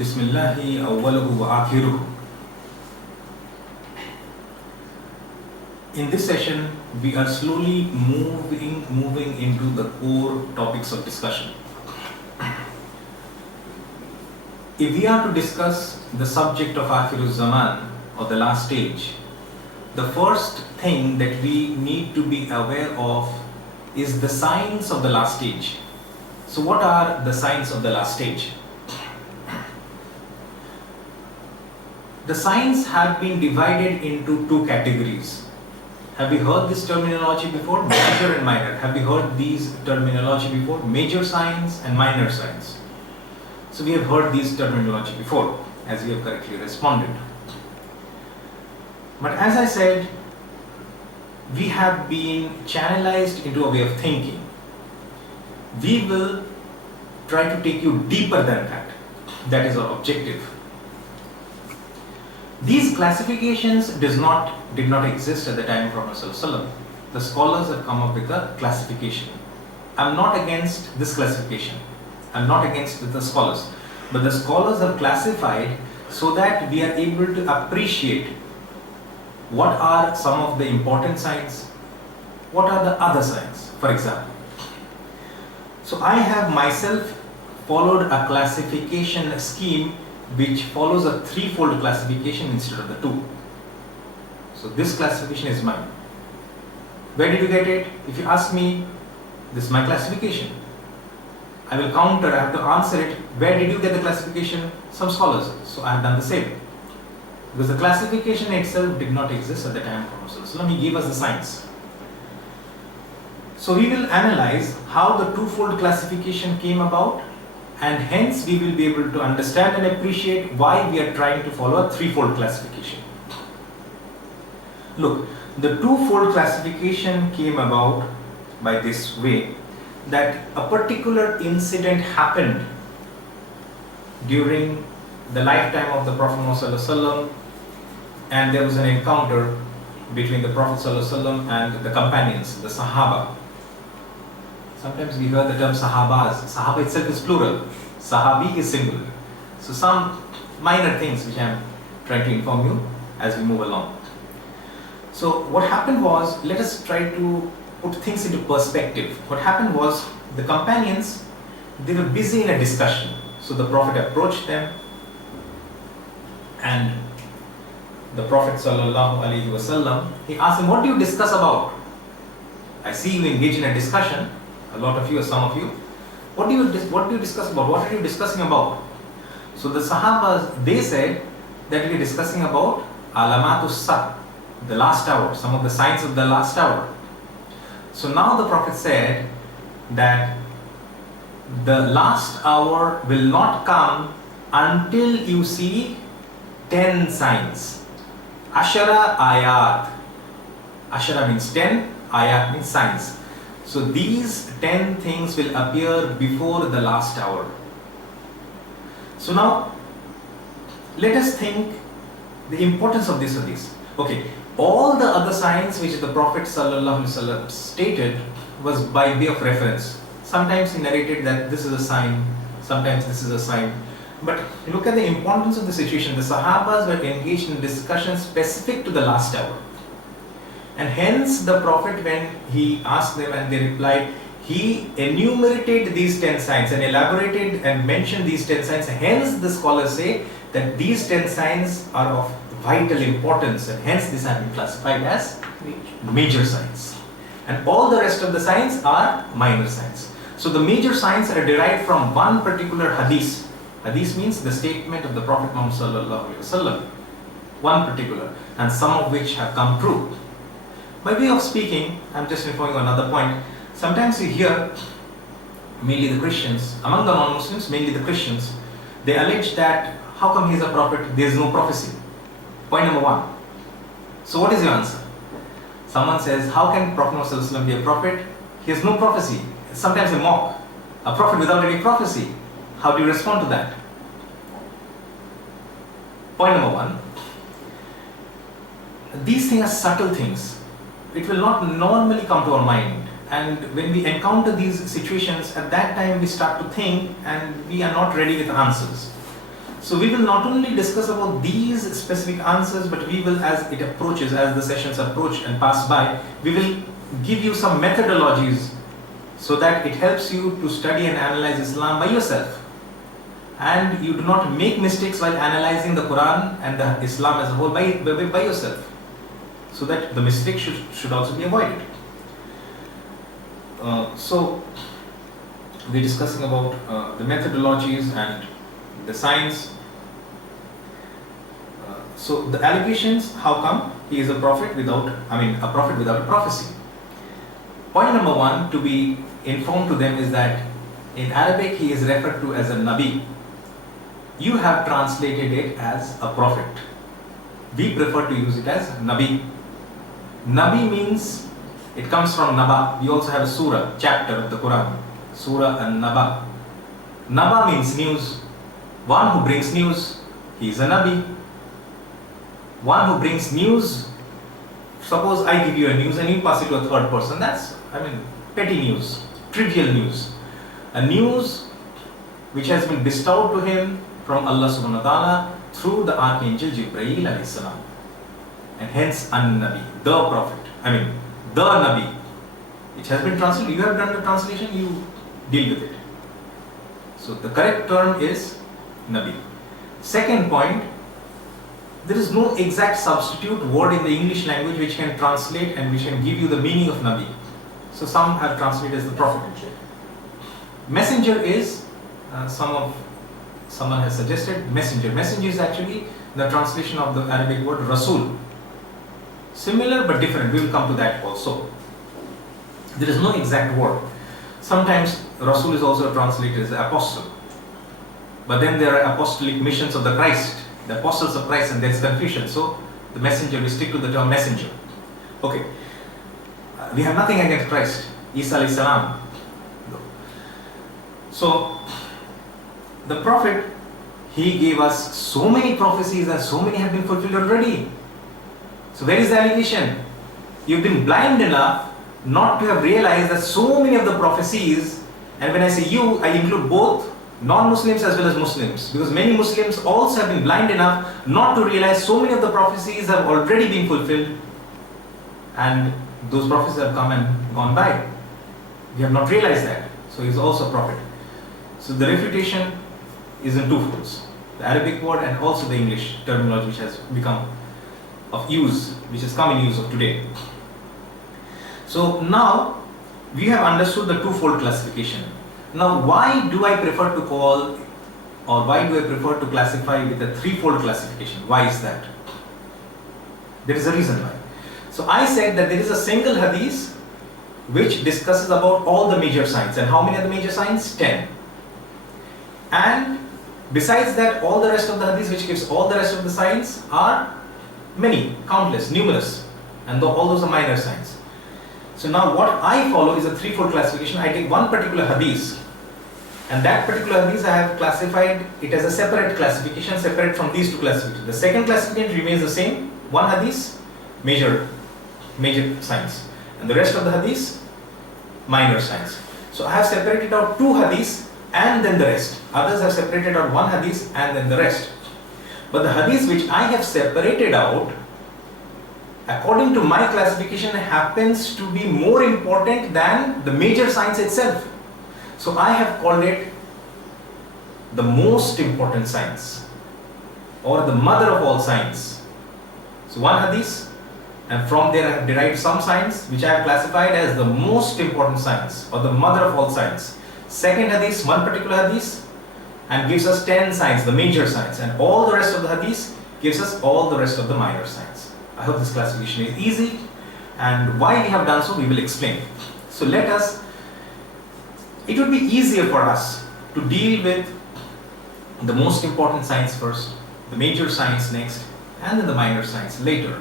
Bismillahi awwaluhu wa akhiruhu. In this session, we are slowly moving into the core topics of discussion. If we are to discuss the subject of Akhiruz Zaman, or the last stage, the first thing that we need to be aware of is the signs of the last stage. So what are the signs of the last stage? The signs have been divided into two categories. Have you heard this terminology before? Major and minor. Have you heard these terminology before? Major signs and minor signs. So we have heard these terminology before, as we have correctly responded. But as I said, we have been channelized into a way of thinking. We will try to take you deeper than that. That is our objective. These classifications did not exist at the time of Prophet ﷺ. The scholars have come up with a classification. I'm not against this classification. I'm not against the scholars. But the scholars have classified so that we are able to appreciate what are some of the important signs, what are the other signs, for example. So I have myself followed a classification scheme which follows a threefold classification instead of the two. So this classification is mine. Where did you get it? If you ask me, this is my classification. I will counter, I have to answer it. Where did you get the classification? Some scholars. So I have done the same. Because the classification itself did not exist at the time of Prophet ﷺ. He gave us the signs. So we will analyze how the twofold classification came about, and hence we will be able to understand and appreciate why we are trying to follow a threefold classification. Look, the twofold classification came about by this way, that a particular incident happened during the lifetime of the Prophet ﷺ, and there was an encounter between the Prophet ﷺ and the companions, the Sahaba. Sometimes we hear the term Sahabas. Sahaba itself is plural. Sahabi is singular. So some minor things which I am trying to inform you as we move along. So what happened was, let us try to put things into perspective. What happened was, the companions, they were busy in a discussion. So the Prophet approached them, and the Prophet ﷺ, he asked him, what do you discuss about? I see you engage in a discussion, a lot of you or some of you. What do you discuss about? What are you discussing about? So the Sahabas, they said that we are discussing about Alamatus Sa, the last hour, some of the signs of the last hour. So now the Prophet said that the last hour will not come until you see 10 signs. Ashara ayat. Ashara means 10, ayat means signs. So these 10 things will appear before the last hour. So now, let us think the importance of this or this. Okay, all the other signs which the Prophet ﷺ stated was by way of reference. Sometimes he narrated that this is a sign, sometimes this is a sign. But look at the importance of the situation. The Sahabas were engaged in discussions specific to the last hour. And hence the Prophet, when he asked them and they replied, he enumerated these 10 signs and elaborated and mentioned these 10 signs. Hence the scholars say that these 10 signs are of vital importance, and hence these have been classified as major signs. And all the rest of the signs are minor signs. So the major signs are derived from one particular hadith. Hadith means the statement of the Prophet Muhammad ﷺ. One particular, and some of which have come true. By way of speaking, I'm just informing you another point. Sometimes you hear, mainly the Christians, among the non-Muslims, mainly the Christians, they allege that how come he is a prophet? There is no prophecy. Point number one. So what is your answer? Someone says, how can Prophet ﷺ be a prophet? He has no prophecy. Sometimes they mock. A prophet without any prophecy. How do you respond to that? Point number one. These things are subtle things. It will not normally come to our mind. And when we encounter these situations, at that time we start to think and we are not ready with answers. So we will not only discuss about these specific answers, but we will, as it approaches, as the sessions approach and pass by, we will give you some methodologies so that it helps you to study and analyze Islam by yourself. And you do not make mistakes while analyzing the Quran and the Islam as a whole by yourself. So that the mistake should also be avoided. So we're discussing about the methodologies and the science. So the allegations, how come he is a prophet without a prophecy? Point number one to be informed to them is that in Arabic he is referred to as a Nabi. You have translated it as a prophet. We prefer to use it as Nabi. Nabi means, it comes from Naba. We also have a surah, chapter of the Quran, Surah An-Naba. Naba means news. One who brings news, he is a Nabi. One who brings news, suppose I give you a news and you pass it to a third person, that's, petty news, trivial news. A news which has been bestowed to him from Allah subhanahu wa ta'ala through the Archangel Jibreel alayhi salam. And hence An-Nabi, the prophet, the Nabi. It has been translated, you have done the translation, you deal with it. So the correct term is Nabi. Second point, there is no exact substitute word in the English language which can translate and which can give you the meaning of Nabi. So some have translated as the prophet. Messenger is, someone has suggested messenger. Messenger is actually the translation of the Arabic word Rasul. Similar but different, we will come to that also. There is no exact word. Sometimes Rasul is also translated as apostle. But then there are apostolic missions of the Christ, the apostles of Christ, and there is confusion. So the messenger, we stick to the term messenger. Okay. We have nothing against Christ, Isa alayhi salam. So the prophet, he gave us so many prophecies and so many have been fulfilled already. So where is the allegation? You've been blind enough not to have realized that so many of the prophecies, and when I say you, I include both non-Muslims as well as Muslims, because many Muslims also have been blind enough not to realize so many of the prophecies have already been fulfilled, and those prophecies have come and gone by. We have not realized that. So he is also a prophet. So the refutation is in two folds, the Arabic word and also the English terminology which has become of use, which has come in use of today. So now we have understood the twofold classification. Now why do I prefer to call, or why do I prefer to classify with a threefold classification? Why is that? There is a reason why. So I said that there is a single hadith which discusses about all the major signs. And how many are the major signs? 10. And besides that, all the rest of the hadith which gives all the rest of the signs are many, countless, numerous. And all those are minor signs. So now what I follow is a threefold classification. I take one particular hadith, and that particular hadith I have classified it as a separate classification, separate from these two classifications. The second classification remains the same. One hadith, major signs, and the rest of the hadith, minor signs. So I have separated out two hadiths and then the rest. Others have separated out one hadith and then the rest. But the hadith which I have separated out, according to my classification, happens to be more important than the major signs itself. So I have called it the most important signs, or the mother of all signs. So one hadith, and from there I have derived some signs which I have classified as the most important signs, or the mother of all signs. Second hadith, one particular hadith, and gives us 10 signs, the major signs, and all the rest of the hadith gives us all the rest of the minor signs. I hope this classification is easy, and why we have done so we will explain. So it would be easier for us to deal with the most important signs first, the major signs next, and then the minor signs later.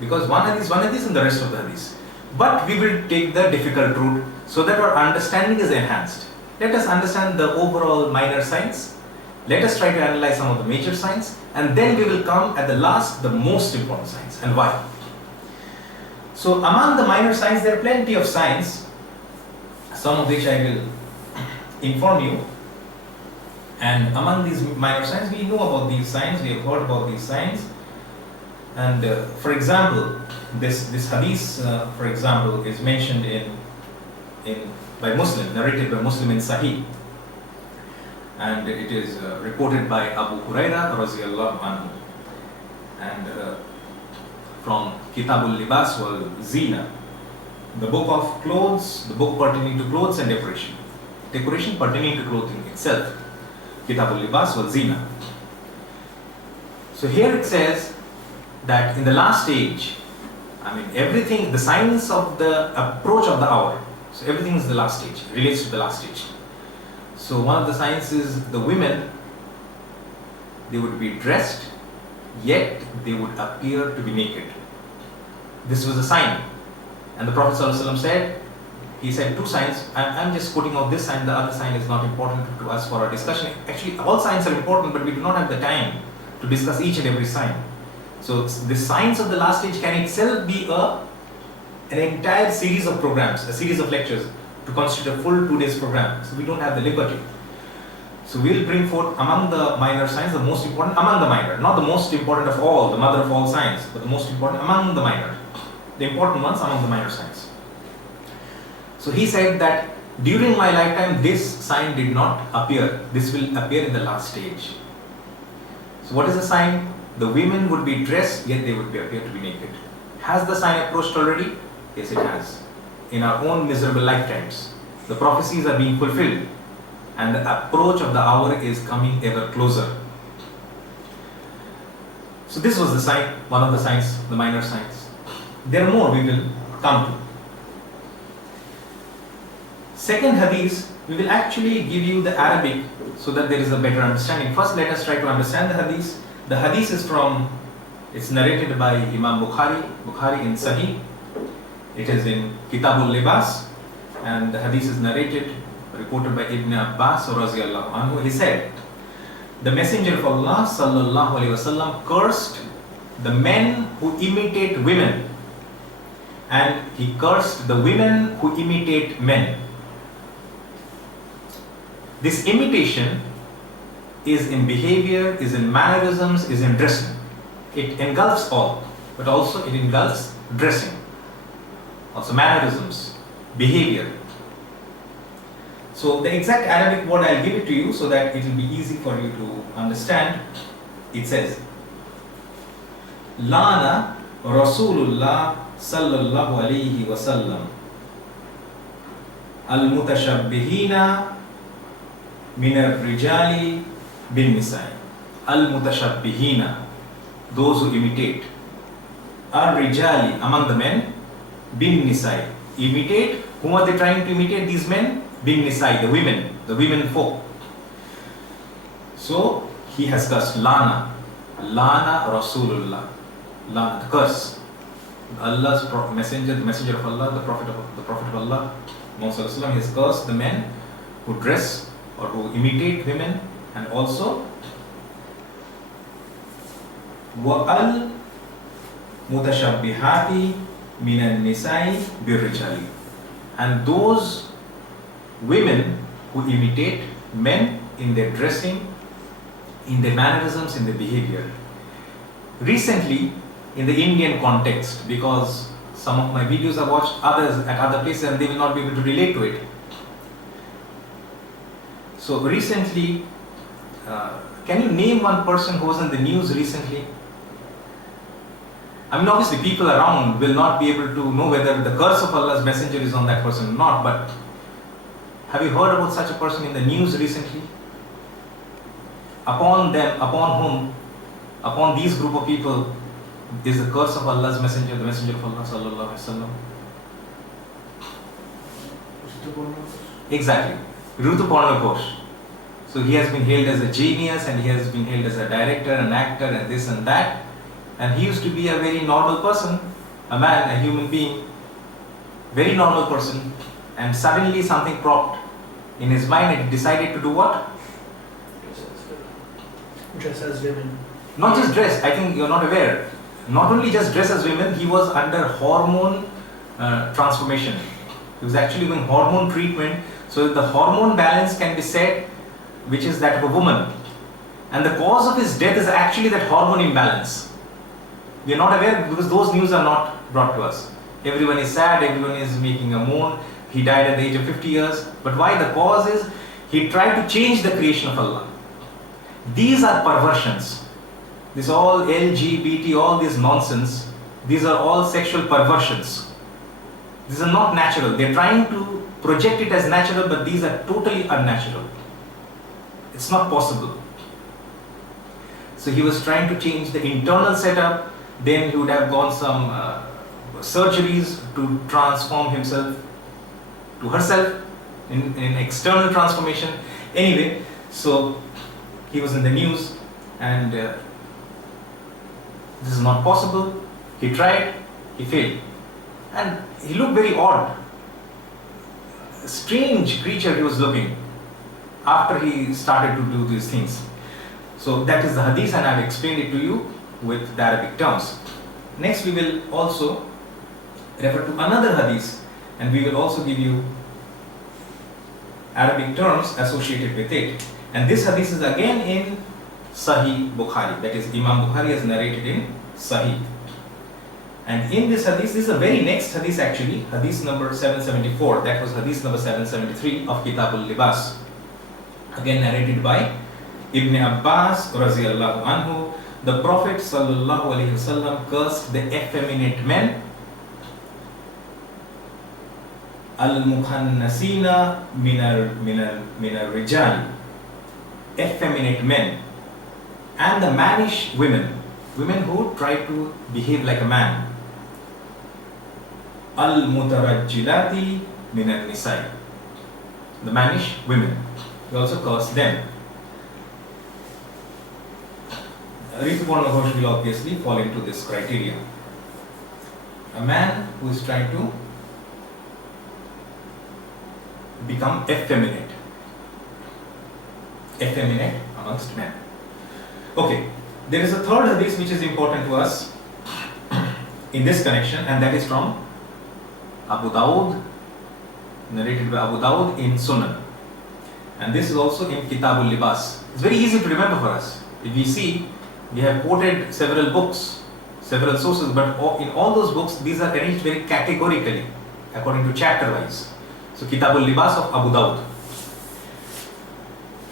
Because one hadith and the rest of the hadith. But we will take the difficult route so that our understanding is enhanced. Let us understand the overall minor signs. Let us try to analyze some of the major signs, and then we will come at the last, the most important signs, and why. So among the minor signs, there are plenty of signs, some of which I will inform you. And among these minor signs, we know about these signs, we have heard about these signs. And for example, this hadith, for example, is mentioned by Muslim, narrated by Muslim in Sahih. And it is reported by Abu Huraira radiallahu anhu. And from Kitabul Libas wal Zina, the book of clothes, the book pertaining to clothes and decoration. Decoration pertaining to clothing itself. Kitabul Libas wal Zina. So here it says that in the last age, everything, the signs of the approach of the hour. So everything is the last stage, relates to the last stage. So one of the signs is the women, they would be dressed, yet they would appear to be naked. This was a sign. And the Prophet ﷺ said, he said two signs. I'm just quoting out this sign, the other sign is not important to us for our discussion. Actually, all signs are important, but we do not have the time to discuss each and every sign. So the signs of the last stage can itself be an entire series of programs, a series of lectures to constitute a full 2 days program. So we don't have the liberty. So we'll bring forth among the minor signs, the most important among the minor, not the most important of all, the mother of all signs, but the most important among the minor. The important ones among the minor signs. So he said that during my lifetime this sign did not appear. This will appear in the last stage. So what is the sign? The women would be dressed, yet they would appear to be naked. Has the sign approached already? Yes, it has. In our own miserable lifetimes, the prophecies are being fulfilled, and the approach of the hour is coming ever closer. So this was the sign, one of the signs, the minor signs. There are more we will come to. Second hadith, we will actually give you the Arabic so that there is a better understanding. First, let us try to understand the hadith. The hadith is it's narrated by Imam Bukhari in Sahih. It is in Kitabul Libas, and the hadith is reported by Ibn Abbas radiallahu anhu. He said, the Messenger of Allah sallallahu alaihi wasallam cursed the men who imitate women, and he cursed the women who imitate men. This imitation is in behavior, is in mannerisms, is in dressing. It engulfs all, but also it engulfs dressing, also mannerisms, behavior. So the exact Arabic word, I'll give it to you so that it will be easy for you to understand. It says, Lana Rasulullah sallallahu alayhi wa sallam al-mutashabbihina min ar-rijali bin nisai. Al-mutashabbihina, those who imitate. Ar-rijali, among the men. Bin nisai, imitate. Whom are they trying to imitate, these men? Bin nisai, the women folk. So he has cursed Lana Rasulullah, Lana, the curse. Allah's messenger, the messenger of Allah, the prophet of Allah, Muhammad sallallahu alaihi wasallam, has cursed the men who dress or who imitate women, and also wa'al mutashabbihati minan nisai birrijali, and those women who imitate men in their dressing, in their mannerisms, in their behavior. Recently, in the Indian context, because some of my videos are watched others at other places and they will not be able to relate to it. So recently, can you name one person who was in the news recently? Obviously people around will not be able to know whether the curse of Allah's messenger is on that person or not, but have you heard about such a person in the news recently? Upon these group of people is the curse of Allah's messenger, the messenger of Allah sallallahu alaihi wasallam. Exactly, Rutuparna Ghosh. So he has been hailed as a genius, and he has been hailed as a director, an actor, and this and that. And he used to be a very normal person, a man, a human being, very normal person, and suddenly something propped in his mind and he decided to do what? Dress as women. Not just dress, I think you're not aware. Not only just dress as women, he was under hormone transformation. He was actually doing hormone treatment so that the hormone balance can be set which is that of a woman. And the cause of his death is actually that hormone imbalance. We are not aware because those news are not brought to us. Everyone is sad, everyone is making a moan. He died at the age of 50 years. But why? The cause is he tried to change the creation of Allah. These are perversions. This all LGBT, all this nonsense, these are all sexual perversions. These are not natural. They're trying to project it as natural, but these are totally unnatural. It's not possible. So he was trying to change the internal setup. Then he would have gone some surgeries to transform himself to herself in external transformation. Anyway, so he was in the news, and this is not possible. He tried, he failed, and he looked very odd. A strange creature he was looking after he started to do these things. So that is the hadith, and I have explained it to you with the Arabic terms. Next we will also refer to another hadith, and we will also give you Arabic terms associated with it. And this hadith is again in Sahih Bukhari, that is Imam Bukhari has narrated in Sahih. And in this hadith, this is the very next hadith actually, hadith number 774, that was hadith number 773 of Kitabul Libas, again narrated by Ibn Abbas Raziyallahu Anhu. The Prophet Sallallahu Alaihi Wasallam cursed the effeminate men, al-mukhannasina minar rijal, effeminate men, and the mannish women, women who try to behave like a man, al-mutarajjilati minar nisai, the mannish women. He also cursed them. Rituporn Ghosh will obviously fall into this criteria. A man who is trying to become effeminate amongst men. Okay, there is a third hadith which is important to us in this connection, and that is from Abu Dawud, narrated by Abu Dawud in Sunan, and this is also in Kitabul Libas. It's very easy to remember for us. If we see, we have quoted several books, several sources, but in all those books, these are arranged very categorically, according to chapter wise. So Kitabul Libas of Abu Dawud.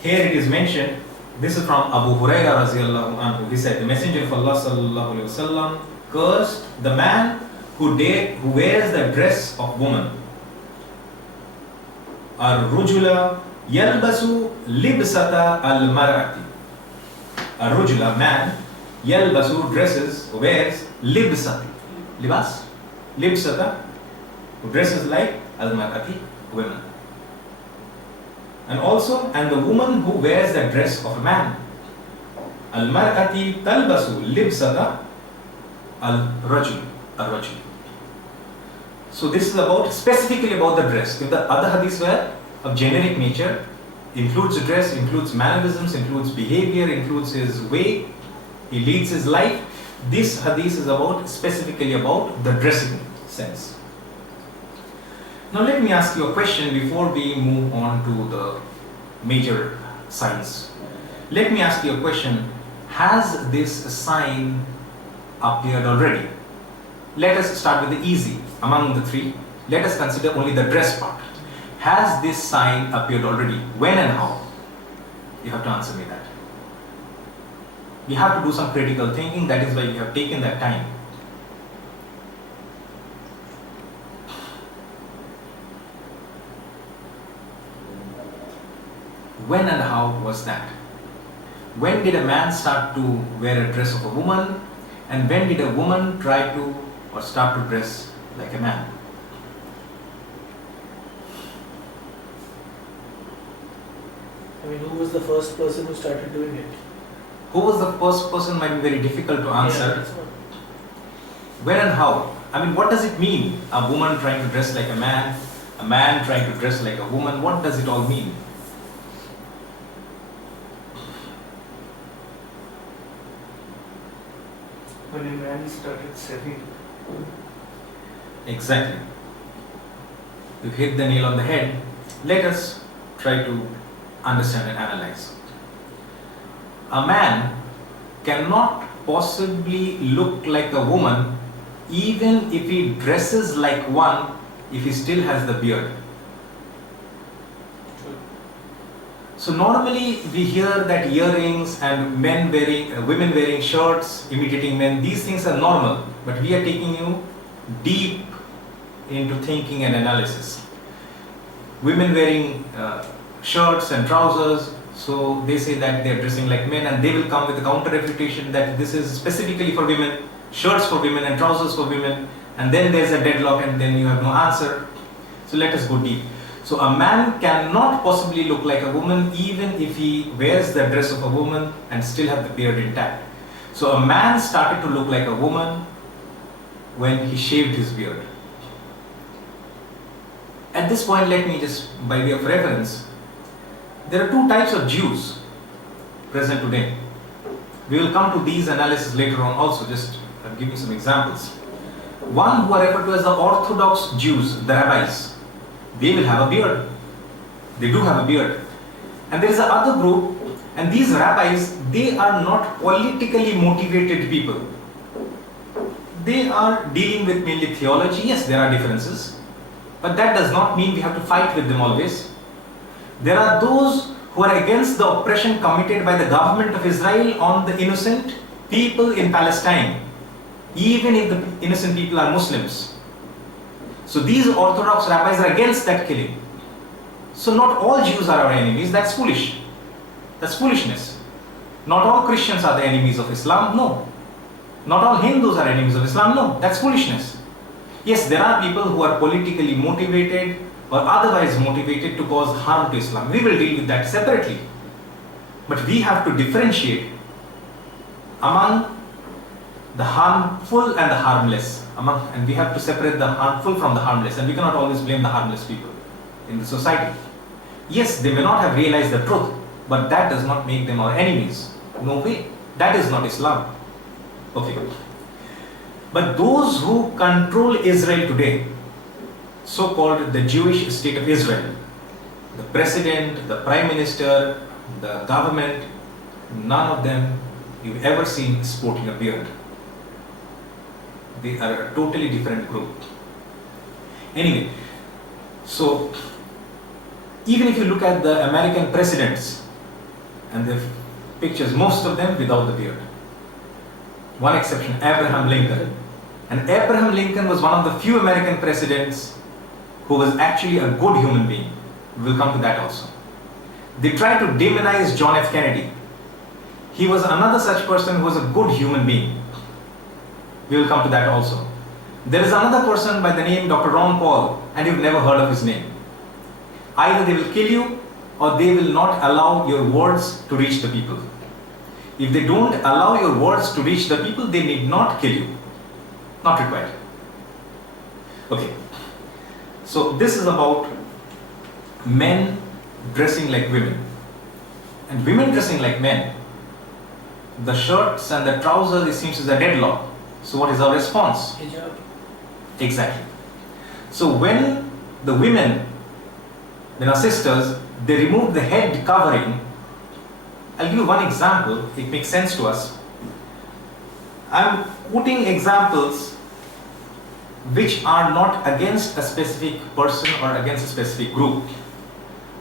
Here it is mentioned, this is from Abu Hurairah Raziyallahu Anhu. He said, the Messenger of Allah Sallallahu Alaihi Wasallam cursed the man who wears the dress of woman. Ar-rujula yalbasu libsata al-mar'ati. Ar-rujula, man, yalbasu, dresses, wears, libsati, libas, libsata, who dresses like al-mar'ati, women. And also, and the woman who wears the dress of a man. Al-mar'ati talbasu libsata al-rajul, al-rajul. So this is about, specifically about the dress. If the other hadiths were of generic nature, includes dress, includes mannerisms, includes behavior, includes his way he leads his life. This hadith is about, specifically about the dressing sense. Now let me ask you a question before we move on to the major signs. Let me ask you a question. Has this sign appeared already? Let us start with the easy. Among the three, let us consider only the dress part. Has this sign appeared already? When and how? You have to answer me that. We have to do some critical thinking. That is why we have taken that time. When and how was that? When did a man start to wear a dress of a woman? And when did a woman try to or start to dress like a man? I mean, who was the first person who started doing it? Who was the first person might be very difficult to answer. Yeah, When and how? I mean, what does it mean? A woman trying to dress like a man trying to dress like a woman. What does it all mean? When a man started selling. Exactly. You hit the nail on the head. Let us try to understand and analyze. A man cannot possibly look like a woman even if he dresses like one, if he still has the beard. So normally we hear that earrings and women wearing shirts, imitating men, these things are normal, but we are taking you deep into thinking and analysis. Women wearing shirts and trousers, so they say that they are dressing like men, and they will come with a counter refutation that this is specifically for women, shirts for women and trousers for women, and then there's a deadlock and then you have no answer. So let us go deep. So a man cannot possibly look like a woman even if he wears the dress of a woman and still have the beard intact. So a man started to look like a woman when he shaved his beard. At this point, let me just, by way of reference, there are two types of Jews present today. We will come to these analysis later on also, just I'll give you some examples. One who are referred to as the Orthodox Jews, the rabbis. They will have a beard. They do have a beard. And there is another group, and these rabbis, they are not politically motivated people. They are dealing with mainly theology. Yes, there are differences, but that does not mean we have to fight with them always. There are those who are against the oppression committed by the government of Israel on the innocent people in Palestine, even if the innocent people are Muslims. So these Orthodox rabbis are against that killing. So not all Jews are our enemies. That's foolish. That's foolishness. Not all Christians are the enemies of Islam. No. Not all Hindus are enemies of Islam. No. That's foolishness. Yes, there are people who are politically motivated or otherwise motivated to cause harm to Islam. We will deal with that separately. But we have to differentiate among the harmful and the harmless. And we have to separate the harmful from the harmless, and we cannot always blame the harmless people in the society. Yes, they may not have realized the truth, but that does not make them our enemies. No way. That is not Islam. Okay. But those who control Israel today, so-called the Jewish state of Israel, the president, the prime minister, the government, none of them you've ever seen sporting a beard. They are a totally different group. Anyway, so even if you look at the American presidents and the pictures, most of them without the beard. One exception, Abraham Lincoln. And Abraham Lincoln was one of the few American presidents who was actually a good human being. We will come to that also. They tried to demonize John F. Kennedy. He was another such person who was a good human being. We will come to that also. There is another person by the name Dr. Ron Paul, and you've never heard of his name. Either they will kill you or they will not allow your words to reach the people. If they don't allow your words to reach the people, they need not kill you. Not required. Okay. So this is about men dressing like women. And women dressing like men. The shirts and the trousers, it seems, is a deadlock. So what is our response? Hijab. Exactly. So when the women, when our sisters, they remove the head covering, I'll give you one example, it makes sense to us. I'm quoting examples which are not against a specific person or against a specific group.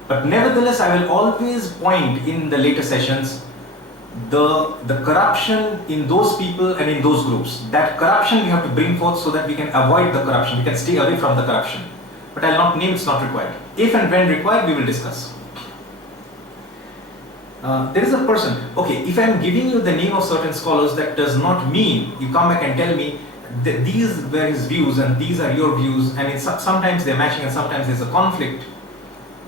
But nevertheless, I will always point in the later sessions the corruption in those people and in those groups. That corruption we have to bring forth so that we can avoid the corruption, we can stay away from the corruption. But I'll not name, it's not required. If and when required, we will discuss. There is a person, okay, if I am giving you the name of certain scholars, that does not mean you come back and tell me that these were his views and these are your views, and sometimes they're matching and sometimes there's a conflict.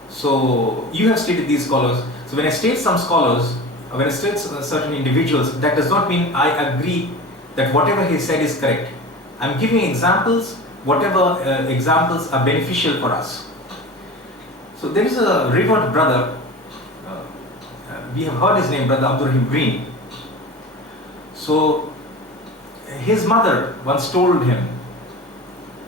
So you have stated these scholars. So when I state some scholars, when I state certain individuals, that does not mean I agree that whatever he said is correct. I'm giving examples, whatever examples are beneficial for us. So there is a revered brother, we have heard his name, Brother Abdurrahim Green. So his mother once told him,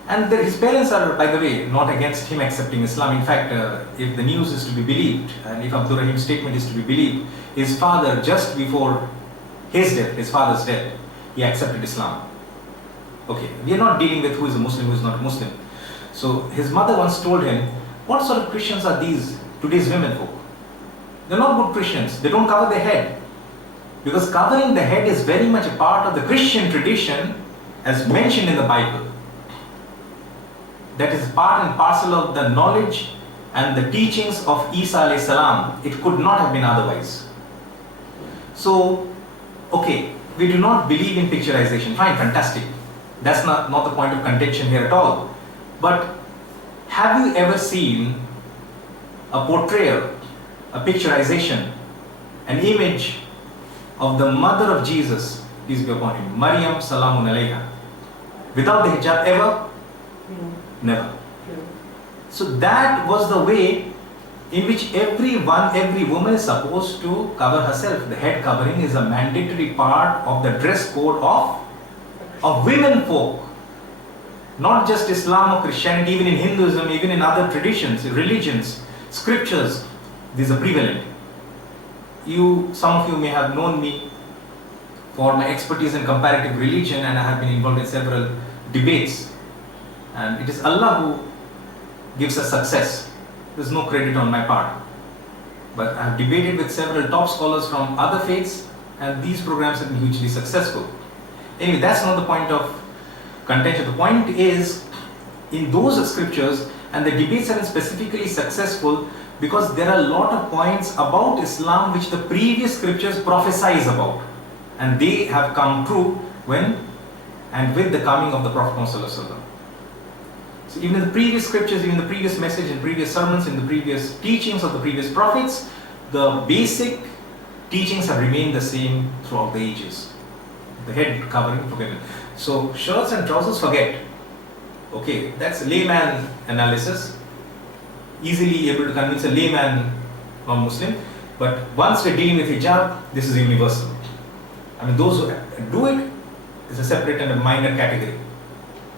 And his parents are, by the way, not against him accepting Islam. In fact, if the news is to be believed, and if Abdul Rahim's statement is to be believed, his father, just before his death, his father's death, he accepted Islam. Okay, we are not dealing with who is a Muslim, who is not a Muslim. So his mother once told him, what sort of Christians are these, today's women folk? They're not good Christians. They don't cover their head. Because covering the head is very much a part of the Christian tradition as mentioned in the Bible. That is part and parcel of the knowledge and the teachings of Isa alayhi salam. It could not have been otherwise. So, okay, we do not believe in picturization. Fine, fantastic. That's not the point of contention here at all. But have you ever seen a portrayal, a picturization, an image of the mother of Jesus, peace be upon him, Maryam Salamun alayha, without the hijab ever? Never. So that was the way in which every woman is supposed to cover herself. The head covering is a mandatory part of the dress code of women folk. Not just Islam or Christianity, even in Hinduism, even in other traditions, religions, scriptures, these are prevalent. Some of you may have known me for my expertise in comparative religion, and I have been involved in several debates. And it is Allah who gives us success. There's no credit on my part. But I have debated with several top scholars from other faiths, and these programs have been hugely successful. Anyway, that's not the point of contention. The point is, in those scriptures, and the debates have been specifically successful because there are a lot of points about Islam which the previous scriptures prophesize about, and they have come true when and with the coming of the Prophet Muhammad ﷺ. So even in the previous scriptures, even the previous message, in previous sermons, in the previous teachings of the previous prophets, the basic teachings have remained the same throughout the ages. The head covering for women. So shirts and trousers, forget. Okay, that's layman analysis. Easily able to convince a layman non-Muslim. But once we're dealing with hijab, this is universal. I mean, those who do it is a separate and a minor category.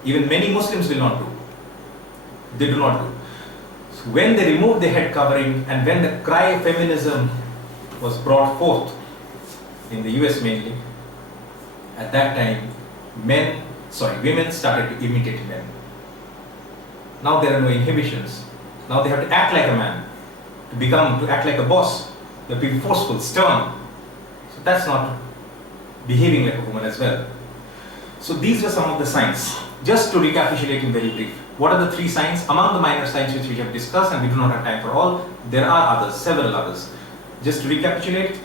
Even many Muslims will not do. They do not do. So when they removed the head covering, and when the cry of feminism was brought forth in the US mainly, at that time women started to imitate men. Now there are no inhibitions. Now they have to act like a man, to act like a boss. They have to be forceful, stern. So that's not behaving like a woman as well. So these were some of the signs. Just to recapitulate in very brief. What are the three signs? Among the minor signs which we have discussed, and we do not have time for all, there are others, several others. Just to recapitulate,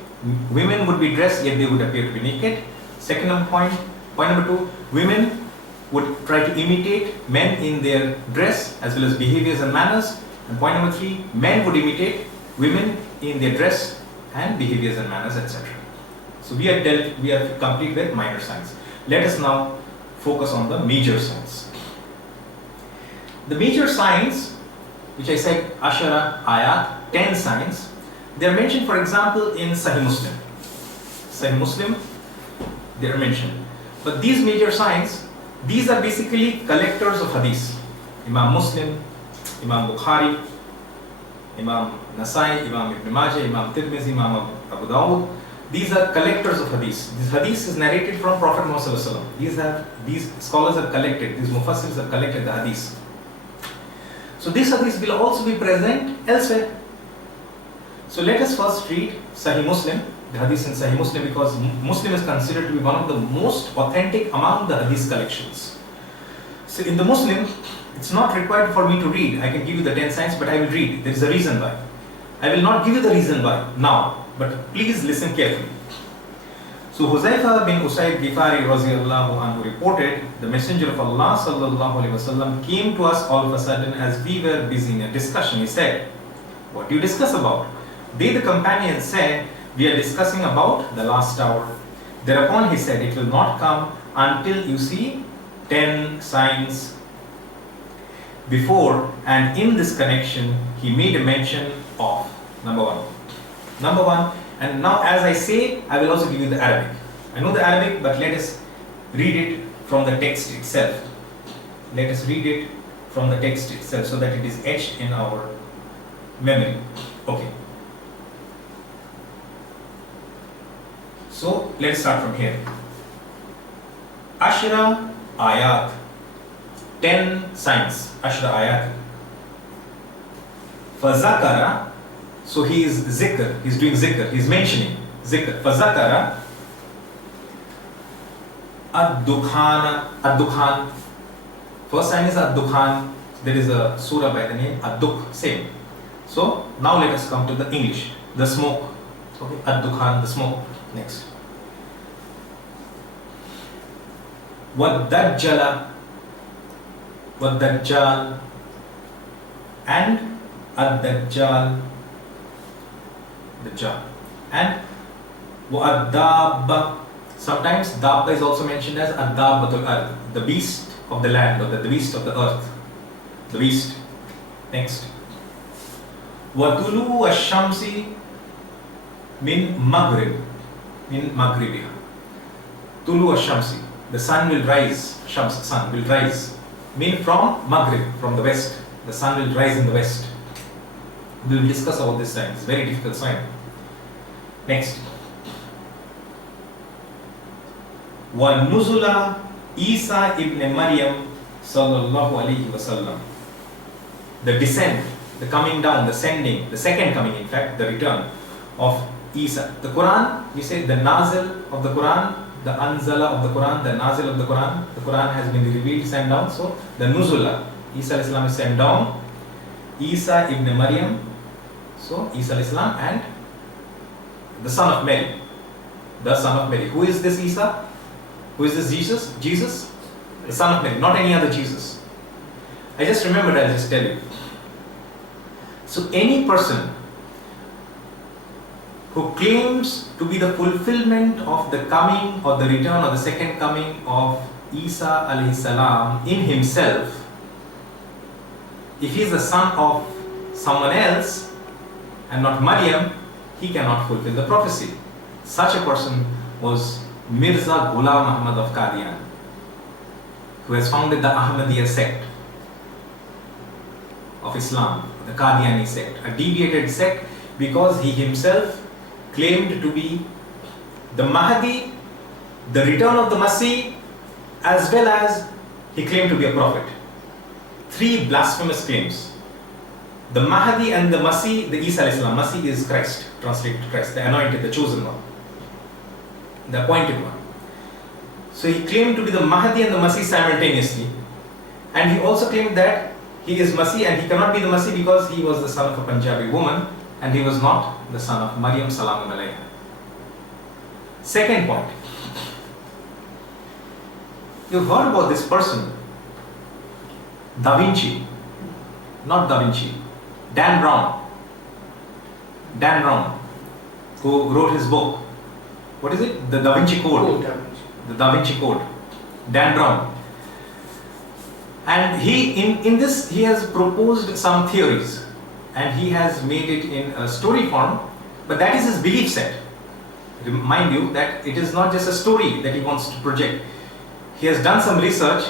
women would be dressed yet they would appear to be naked. Second point number two, women would try to imitate men in their dress as well as behaviors and manners. And point number three, men would imitate women in their dress and behaviors and manners, etc. So we are complete with minor signs. Let us now focus on the major signs. The major signs, which I said Ashara Ayat, 10 signs, they are mentioned, for example, in Sahih Muslim. Sahih Muslim, they are mentioned. But these major signs, these are basically collectors of hadith. Imam Muslim, Imam Bukhari, Imam Nasai, Imam Ibn Majah, Imam Tirmidhi, Imam Abu Dawud. These are collectors of hadith. This hadith is narrated from Prophet Muhammad ﷺ. These scholars have collected, these mufassirs have collected the hadith. So this hadith will also be present elsewhere. So let us first read Sahih Muslim, the hadith in Sahih Muslim, because Muslim is considered to be one of the most authentic among the hadith collections. So in the Muslim, it's not required for me to read. I can give you the 10 signs, but I will read. There is a reason why. I will not give you the reason why now, but please listen carefully. So Huzaifa bin Usayd Ghifari Raziyallahu anhu reported, the Messenger of Allah sallallahu alaihi wasallam came to us all of a sudden as we were busy in a discussion. He said, "What do you discuss about?" They, the companions, said, "We are discussing about the last hour." Thereupon he said, "It will not come until you see 10 signs." Before and in this connection, he made a mention of number one. And now as I say, I will also give you the Arabic. I know the Arabic, but let us read it from the text itself. Let us read it from the text itself so that it is etched in our memory. Okay. So let's start from here. Ashra ayat, 10 signs. Ashra ayat. Fazakara, so he is zikr, he's doing zikr, he's mentioning zikr. Fazakara ad-dukhana, ad-dukhan. First sign is ad-dukhan. There is a surah by the name ad-dukh, same. So now let us come to the English, the smoke. Okay, ad-dukhan, the smoke. Next. Wad-dajjala, wad-dajjal, and ad-dajjal, dajjal, and wad-dabba. Sometimes dabba is also mentioned as ad-dabbatul ard, the beast of the land, or the beast of the earth, the beast. Next. Watulu ash-shamsi min maghrib, min maghribiha. Tulu ash-shamsi, the sun will rise, shams, sun will rise, mean from maghrib, from the west. The sun will rise in the west. We will discuss about this sign. It's a very difficult sign. Next. Wa nuzula Isa ibn Maryam sallallahu alaihi wasallam. The descent, the coming down, the sending, the second coming, in fact, the return of Isa. The Quran, we say the nazil of the Quran, the anzala of the Quran, the nazil of the Quran. The Quran has been revealed, sent down. So the nuzula, Isa alayhi salam is sent down. Isa ibn Maryam, so Isa alayhi salam, and the son of Mary. The son of Mary. Who is this Isa? Who is this Jesus? Jesus, the son of Mary, not any other Jesus. I just remembered, I'll just tell you. So any person who claims to be the fulfillment of the coming or the return or the second coming of Isa alayhi salam in himself, if he is the son of someone else and not Maryam, he cannot fulfill the prophecy. Such a person was Mirza Ghulam Muhammad of Qadian, who has founded the Ahmadiyya sect of Islam, the Qadiani sect, a deviated sect, because he himself claimed to be the Mahdi, the return of the Masih, as well as he claimed to be a prophet. 3 blasphemous claims. The Mahdi and the Masih, the Isa alayhi salam. Masih is Christ, translated to Christ, the anointed, the chosen one, the appointed one. So he claimed to be the Mahdi and the Masih simultaneously, and he also claimed that he is Masih and he cannot be the Masih because he was the son of a Punjabi woman and he was not the son of Maryam salamun alayha. Second point, you've heard about this person, Da Vinci, not Da Vinci, Dan Brown, who wrote his book. What is it? The Da Vinci Code. The Da Vinci Code. Dan Brown. And he, in this, he has proposed some theories and he has made it in a story form, but that is his belief set. Remind you that it is not just a story that he wants to project. He has done some research.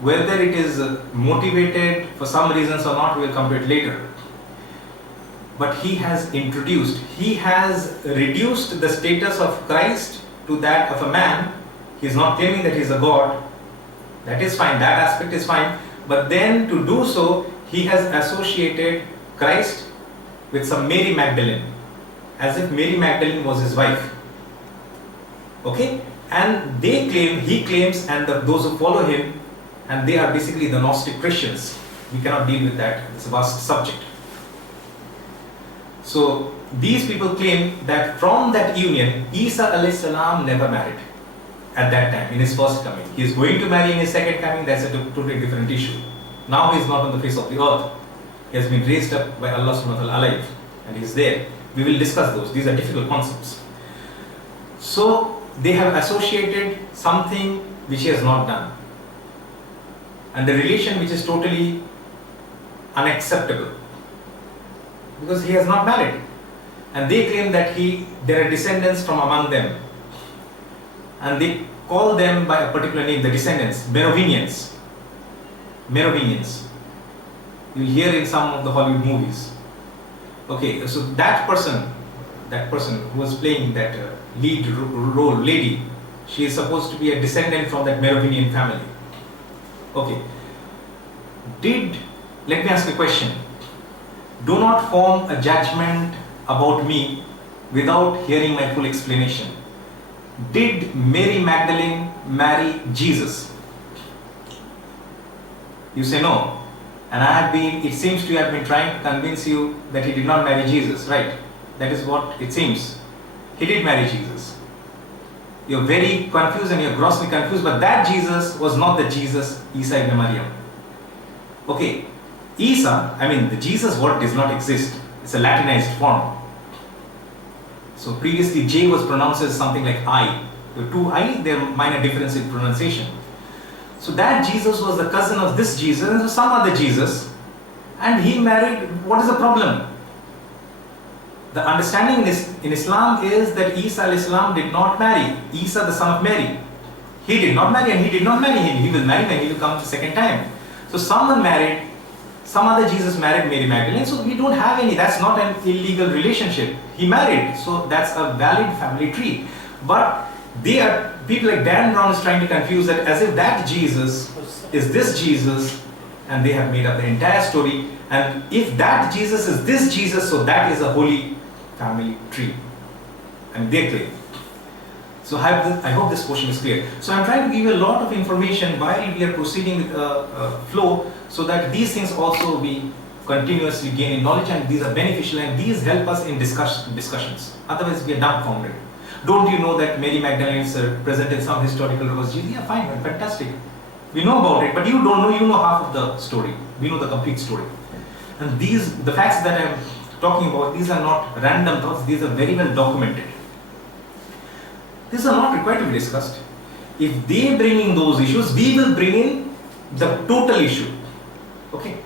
Whether it is motivated for some reasons or not, we will come to it later. But he has reduced the status of Christ to that of a man. He is not claiming that he is a God. That is fine, that aspect is fine. But then to do so, he has associated Christ with some Mary Magdalene, as if Mary Magdalene was his wife. Okay? And he claims, and those who follow him, and they are basically the Gnostic Christians. We cannot deal with that, it's a vast subject. So these people claim that from that union, Isa alayhi salam never married at that time, in his first coming. He is going to marry in his second coming, that's a totally different issue. Now he is not on the face of the earth. He has been raised up by Allah subhanahu wa ta'ala alive, and he is there. We will discuss those, these are difficult concepts. So they have associated something which he has not done, and the relation which is totally unacceptable, because he has not married, and they claim that there are descendants from among them, and they call them by a particular name, the descendants, Merovingians. Merovingians. You'll hear in some of the Hollywood movies. Okay, so that person who was playing that lead role lady, she is supposed to be a descendant from that Merovingian family. Okay. Let me ask a question. Do not form a judgment about me without hearing my full explanation. Did Mary Magdalene marry Jesus? You say no. And it seems to have been trying to convince you that he did not marry Jesus, right? That is what it seems. He did marry Jesus. You're very confused and you're grossly confused, but that Jesus was not the Jesus, Isa ibn Maryam. Okay, the Jesus word does not exist. It's a Latinized form. So previously J was pronounced as something like I. The two I, there are minor difference in pronunciation. So that Jesus was the cousin of this Jesus and some other Jesus, and he married. What is the problem? The understanding in Islam is that Isa al-Islam did not marry. Isa, the son of Mary, he did not marry, and he did not marry him. He will marry when he will come the second time. So some other Jesus married Mary Magdalene. So we don't have any. That's not an illegal relationship. He married, so that's a valid family tree. But people like Dan Brown is trying to confuse that as if that Jesus is this Jesus, and they have made up the entire story. And if that Jesus is this Jesus, so that is a holy family tree. And they claim. So I hope this portion is clear. So I'm trying to give you a lot of information while we are proceeding with flow, so that these things also we continuously gain in knowledge, and these are beneficial, and these help us in discussions. Otherwise we are dumbfounded. Don't you know that Mary Magdalene is present in some historical records? Yeah, fine, fantastic. We know about it, but you don't know, you know half of the story. We know the complete story. And the facts that I'm talking about, these are not random thoughts, these are very well documented. These are not required to be discussed. If they bring in those issues, we will bring in the total issue. Okay.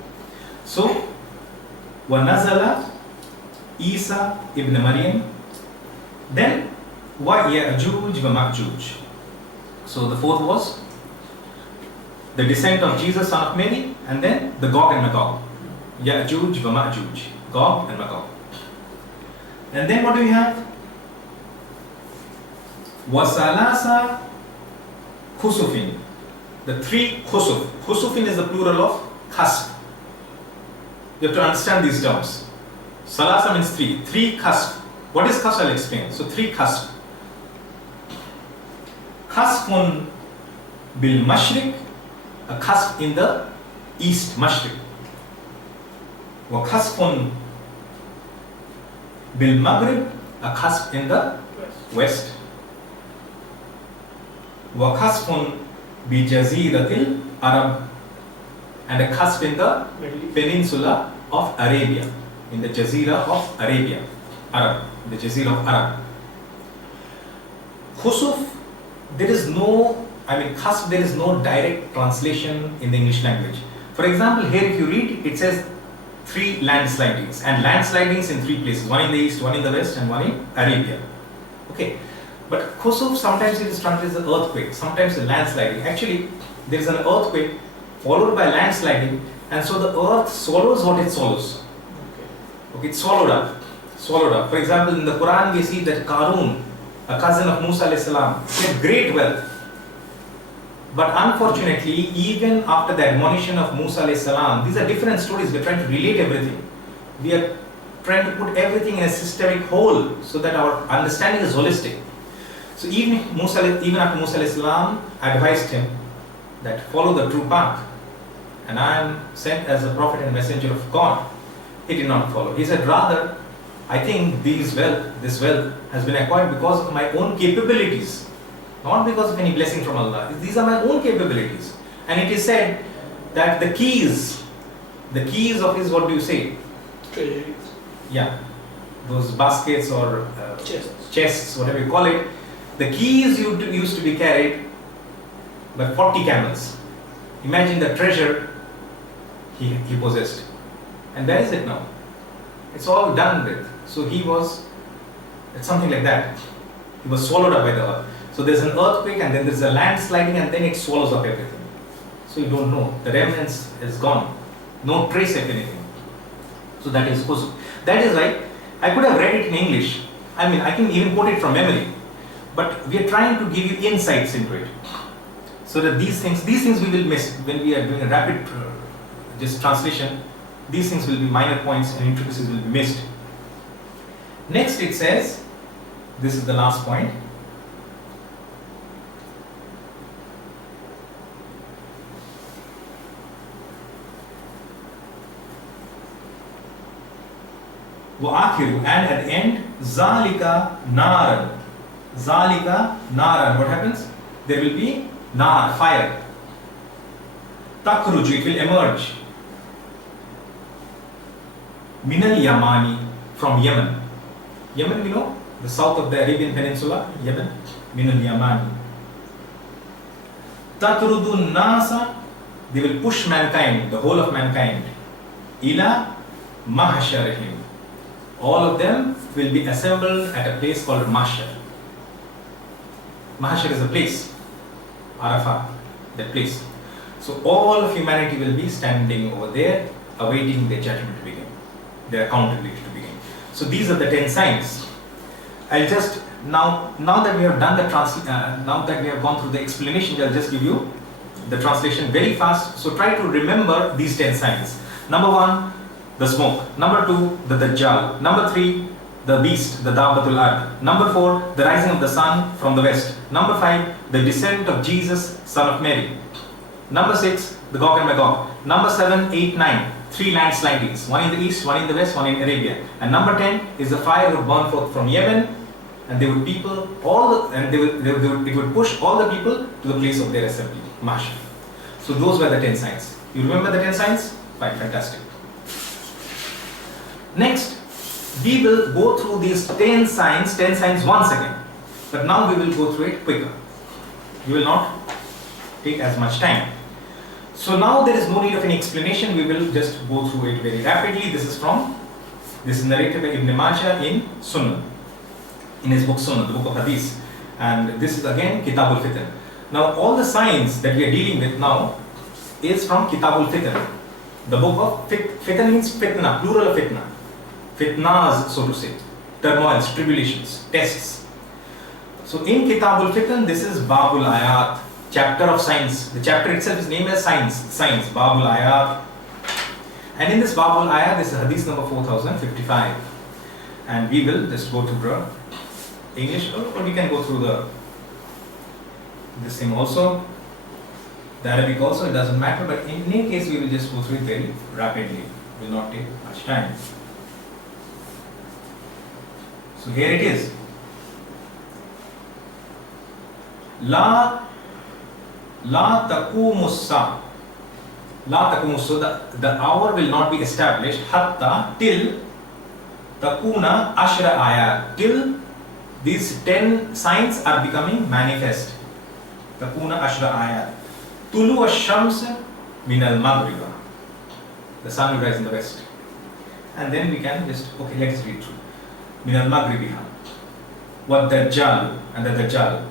So, وَنَزَلَ Isa ibn Maryam, then وَيَأْجُوجْ وَمَأْجُوجْ. So the fourth was the descent of Jesus, son of Mary, and then the Gog and Magog. Ya'juj wa Ma'juj. Gog and Magog. And then what do we have? Wasalasa khusufin. The three khusuf. Khusufin is the plural of khasf. You have to understand these terms. Salasa means three. Three khasf. What is khasf? I'll explain. So three khasf. Khasfun bil mashriq, a khasf in the east, mashriq. Wa khasfun bil maghrib, a khasf in the west. Wa khasfun bi jaziratil Arab, and a khasf in the peninsula of Arabia, in the Jazira of Arabia, Arab, the Jazira of Arab. Khusuf, there is no, khasf, there is no direct translation in the English language. For example, here if you read, it says three landslidings, and landslidings in three places, one in the east, one in the west, and one in Arabia. Okay, but khusuf, sometimes it is translated as earthquake, sometimes a landsliding. Actually, there is an earthquake followed by landsliding, and so the earth swallows what it swallows. Okay, it's swallowed up. For example, in the Quran we see that Qarun, a cousin of Musa alayhi salam, he had great wealth. But unfortunately, even after the admonition of Musa alayhi salam, these are different stories. We are trying to relate everything. We are trying to put everything in a systemic whole so that our understanding is holistic. So even after Musa alayhi salam advised him that follow the true path, and I am sent as a prophet and messenger of God, he did not follow. He said, rather, I think this wealth has been acquired because of my own capabilities, not because of any blessing from Allah. These are my own capabilities. And it is said that the keys of his, what do you say? Treasuries. Yeah, those baskets or chests, whatever you call it, the keys used to be carried by 40 camels. Imagine the treasure he possessed. And where is it now? It's all done with. So it's something like that. He was swallowed up by the earth. So there's an earthquake, and then there's a landsliding, and then it swallows up everything. So you don't know. The remnants is gone. No trace of anything. So that is also, that is right. I could have read it in English. I mean, I can even quote it from memory. But we are trying to give you insights into it. So that these things we will miss when we are doing a rapid just translation. These things will be minor points and intricacies will be missed. Next it says, this is the last point. وآخر, and at the end, Zalika Naran. Zalika Naran. What happens? There will be Nar, fire. Takhruj, it will emerge. Minal Yamani, from Yemen. Yemen, we know, the south of the Arabian Peninsula, Yemen. Minal Yamani. Tatrudun Nasa, they will push mankind, the whole of mankind. Ila Mahsharihim. All of them will be assembled at a place called Mahshar. Mahshar is a place, Arafat, that place. So all of humanity will be standing over there, awaiting their judgment to begin, their accountability to begin. So these are the 10 signs. I'll just now that we have done the now that we have gone through the explanation, I'll just give you the translation very fast. So try to remember these 10 signs. Number 1, the smoke. Number 2, the Dajjal. Number 3, the beast, the Dabatul Ard. Number 4, the rising of the sun from the west. Number 5, the descent of Jesus, son of Mary. Number 6, the Gog and Magog. Number 7, 8, 9, 3 landslidings. One in the east, one in the west, one in Arabia. And number 10 is the fire would burn forth from Yemen, and they would people it would push all the people to the place of their assembly, Mahshar. So those were the 10 signs. You remember the 10 signs? Fine, fantastic. Next, we will go through these 10 signs once again. But now we will go through it quicker. We will not take as much time. So now there is no need of any explanation. We will just go through it very rapidly. This is narrated by Ibn Majah in Sunnah, in his book Sunnah, the book of Hadith. And this is again Kitab al-Fitan. Now all the signs that we are dealing with now is from Kitab al-Fitan. The book of Fitan means fitna, plural of fitna. Fitnas, so to say, turmoils, tribulations, tests. So in Kitab al-Fitan, this is Babul Ayat, chapter of science. The chapter itself is named as science, Babul Ayat. And in this Babul Ayat, this is hadith number 4055. And we will just go to the English, or we can go through this thing also, the Arabic also, it doesn't matter, but in any case, we will just go through it very rapidly. It will not take much time. So here it is. La taqumus sa. La taqumus, so the hour will not be established hatta till takuna ashra ayat, till these 10 signs are becoming manifest. Takuna ashra ayat. Tulu ash-shams min al-maghriba. The sun will rise in the west. And then we can just, okay, let us read through. Min al-maghribiha. Wa dajjal, and the dajjal.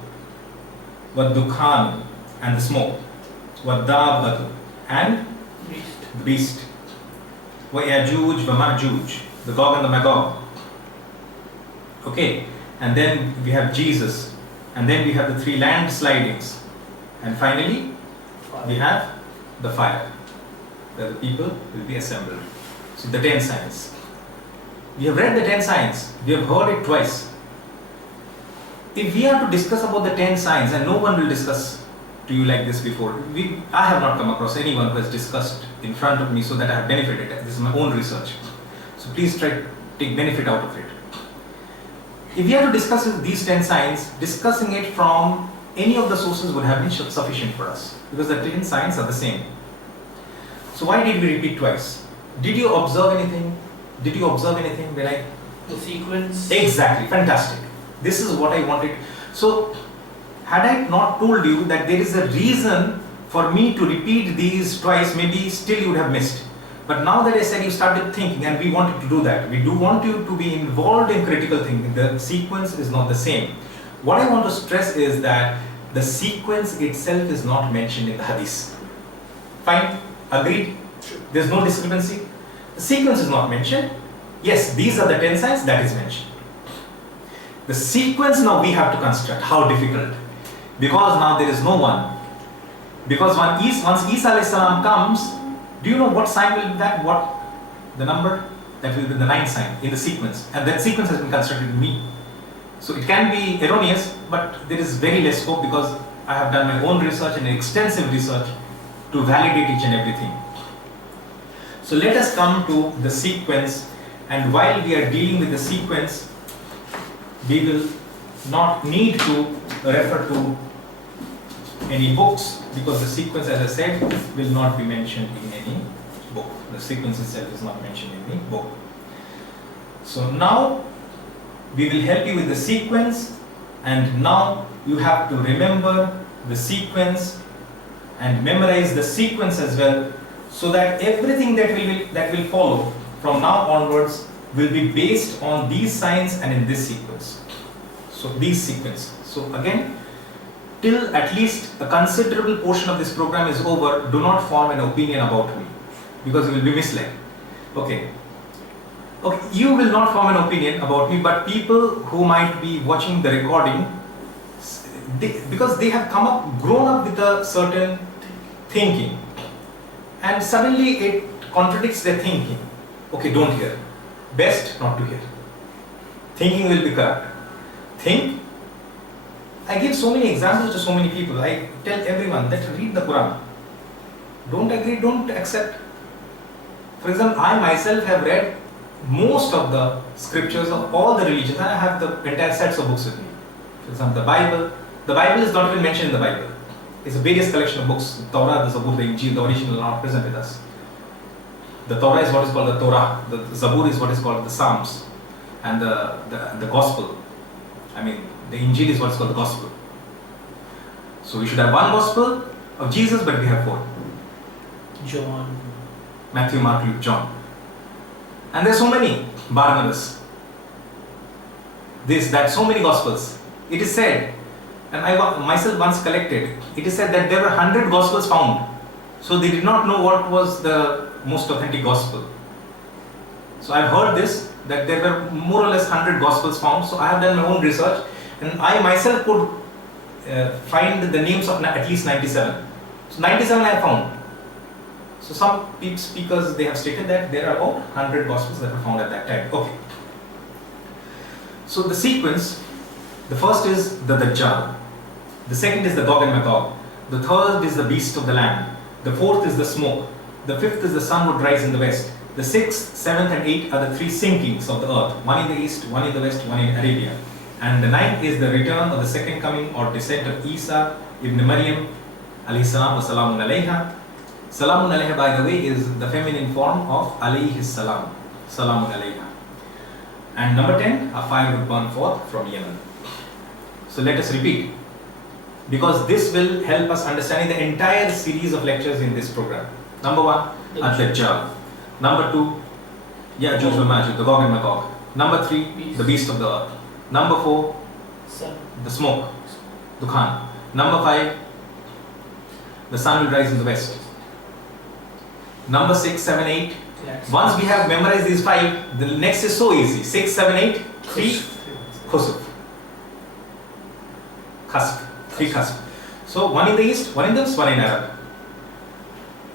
Wa dukhan, and the smoke. Wa dabbatu, and the beast. Wa yajuj wa ma'juj, the Gog and the Magog. Okay, and then we have Jesus, and then we have the 3 landslidings, and finally we have the fire, where the people will be assembled. So the 10 signs. We have read the 10 signs, we have heard it twice. If we are to discuss about the 10 signs, and no one will discuss to you like this before, I have not come across anyone who has discussed in front of me so that I have benefited. This is my own research. So please try to take benefit out of it. If we are to discuss these 10 signs, discussing it from any of the sources would have been sufficient for us, because the 10 signs are the same. So why did we repeat twice? Did you observe anything? Did you observe anything when I... The sequence. Exactly, fantastic. This is what I wanted. So, had I not told you that there is a reason for me to repeat these twice, maybe still you would have missed. But now that I said, you started thinking, and we wanted to do that. We do want you to be involved in critical thinking. The sequence is not the same. What I want to stress is that the sequence itself is not mentioned in the hadith. Fine? Agreed? Sure. There's no discrepancy. The sequence is not mentioned. Yes, these are the 10 signs that is mentioned. The sequence now we have to construct. How difficult? Because now there is no one. Because once Isa alayhi salam comes, do you know what sign will be that? What? The number? That will be the 9th sign in the sequence. And that sequence has been constructed in me. So it can be erroneous, but there is very less scope because I have done my own research and extensive research to validate each and everything. So let us come to the sequence, and while we are dealing with the sequence, we will not need to refer to any books because the sequence, as I said, will not be mentioned in any book. The sequence itself is not mentioned in any book. So now we will help you with the sequence, and now you have to remember the sequence and memorize the sequence as well, so that everything that will follow from now onwards will be based on these signs and in this sequence. So these sequence. So again, till at least a considerable portion of this program is over, do not form an opinion about me, because you will be misled. Okay, you will not form an opinion about me, but people who might be watching the recording, because they have grown up with a certain thinking, and suddenly it contradicts their thinking. Okay, don't hear. Best not to hear. Thinking will be corrupt. Think. I give so many examples to so many people. I tell everyone that read the Quran. Don't agree, don't accept. For example, I myself have read most of the scriptures of all the religions, and I have the entire sets of books with me. For example, the Bible. The Bible is not even mentioned in the Bible. It's a various collection of books. The Torah, the Zabur, the Injil, the original are not present with us. The Torah is what is called the Torah. The Zabur is what is called the Psalms. And the Gospel. I mean, the Injil is what is called the Gospel. So we should have one Gospel of Jesus, but we have 4. John. Matthew, Mark, Luke, John. And there are so many. Barnabas. This, that, so many Gospels. It is said, and I myself once collected, it is said that there were 100 Gospels found. So they did not know what was the most authentic Gospel. So I've heard this, that there were more or less 100 Gospels found. So I have done my own research, and I myself could find the names of at least 97. So 97 I have found. So some speakers, they have stated that there are about 100 Gospels that were found at that time. Okay. So the sequence, the first is the Dajjal. The second is the Gog and Magog. The third is the beast of the land. The fourth is the smoke. The fifth is the sun would rise in the west. The sixth, seventh and eighth are the 3 sinkings of the earth. One in the east, one in the west, one in Arabia. And the ninth is the return of the second coming or descent of Isa ibn Maryam alayhi salam wa salamun alayha. Salamun alayha, by the way, is the feminine form of alayhi salam. Salamun alayha. And number 10, a fire will burn forth from Yemen. So let us repeat, because this will help us understanding the entire series of lectures in this program. Number 1, Ad-Dajjal. Number 2, Ya'juj wa Ma'juj, the Gog and Magog. Number 3, the beast of the earth. Number 4, Sun. the smoke, Dukhan. Number 5, the sun will rise in the west. Number 6, 7, 8. Once we have memorized these 5, the next is so easy. 6, 7, 8, 3, Khusuf. Khasf. 3 Khasf. So 1 in the east, 1 in the west, 1 in Arab.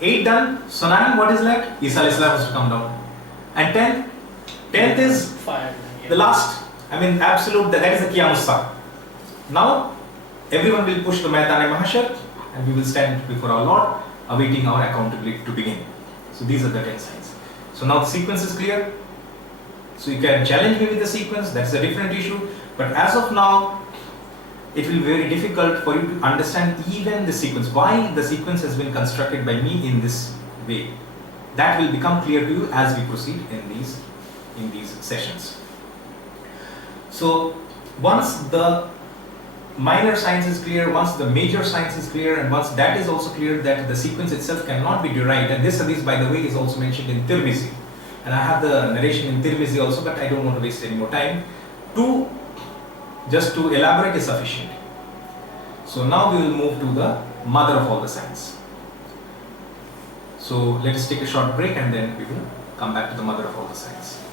8 done. So 9, what is left? Isa alayhi salam has to come down. And 10th is Fire. the last. I mean, absolute, that is the Qiyamus Sa. Now, everyone will push the Maidan-e-Mahshar, and we will stand before our Lord, awaiting our accountability to begin. So these are the 10 signs. So now the sequence is clear. So you can challenge me with the sequence, that's a different issue. But as of now, it will be very difficult for you to understand even the sequence. Why the sequence has been constructed by me in this way. That will become clear to you as we proceed in these sessions. So once the minor science is clear, once the major science is clear, and once that is also clear that the sequence itself cannot be derived, and this hadith, by the way, is also mentioned in Tirmizi, and I have the narration in Tirmizi also, but I don't want to waste any more time. Just to elaborate is sufficient. So now we will move to the mother of all the science. So let us take a short break and then we will come back to the mother of all the science.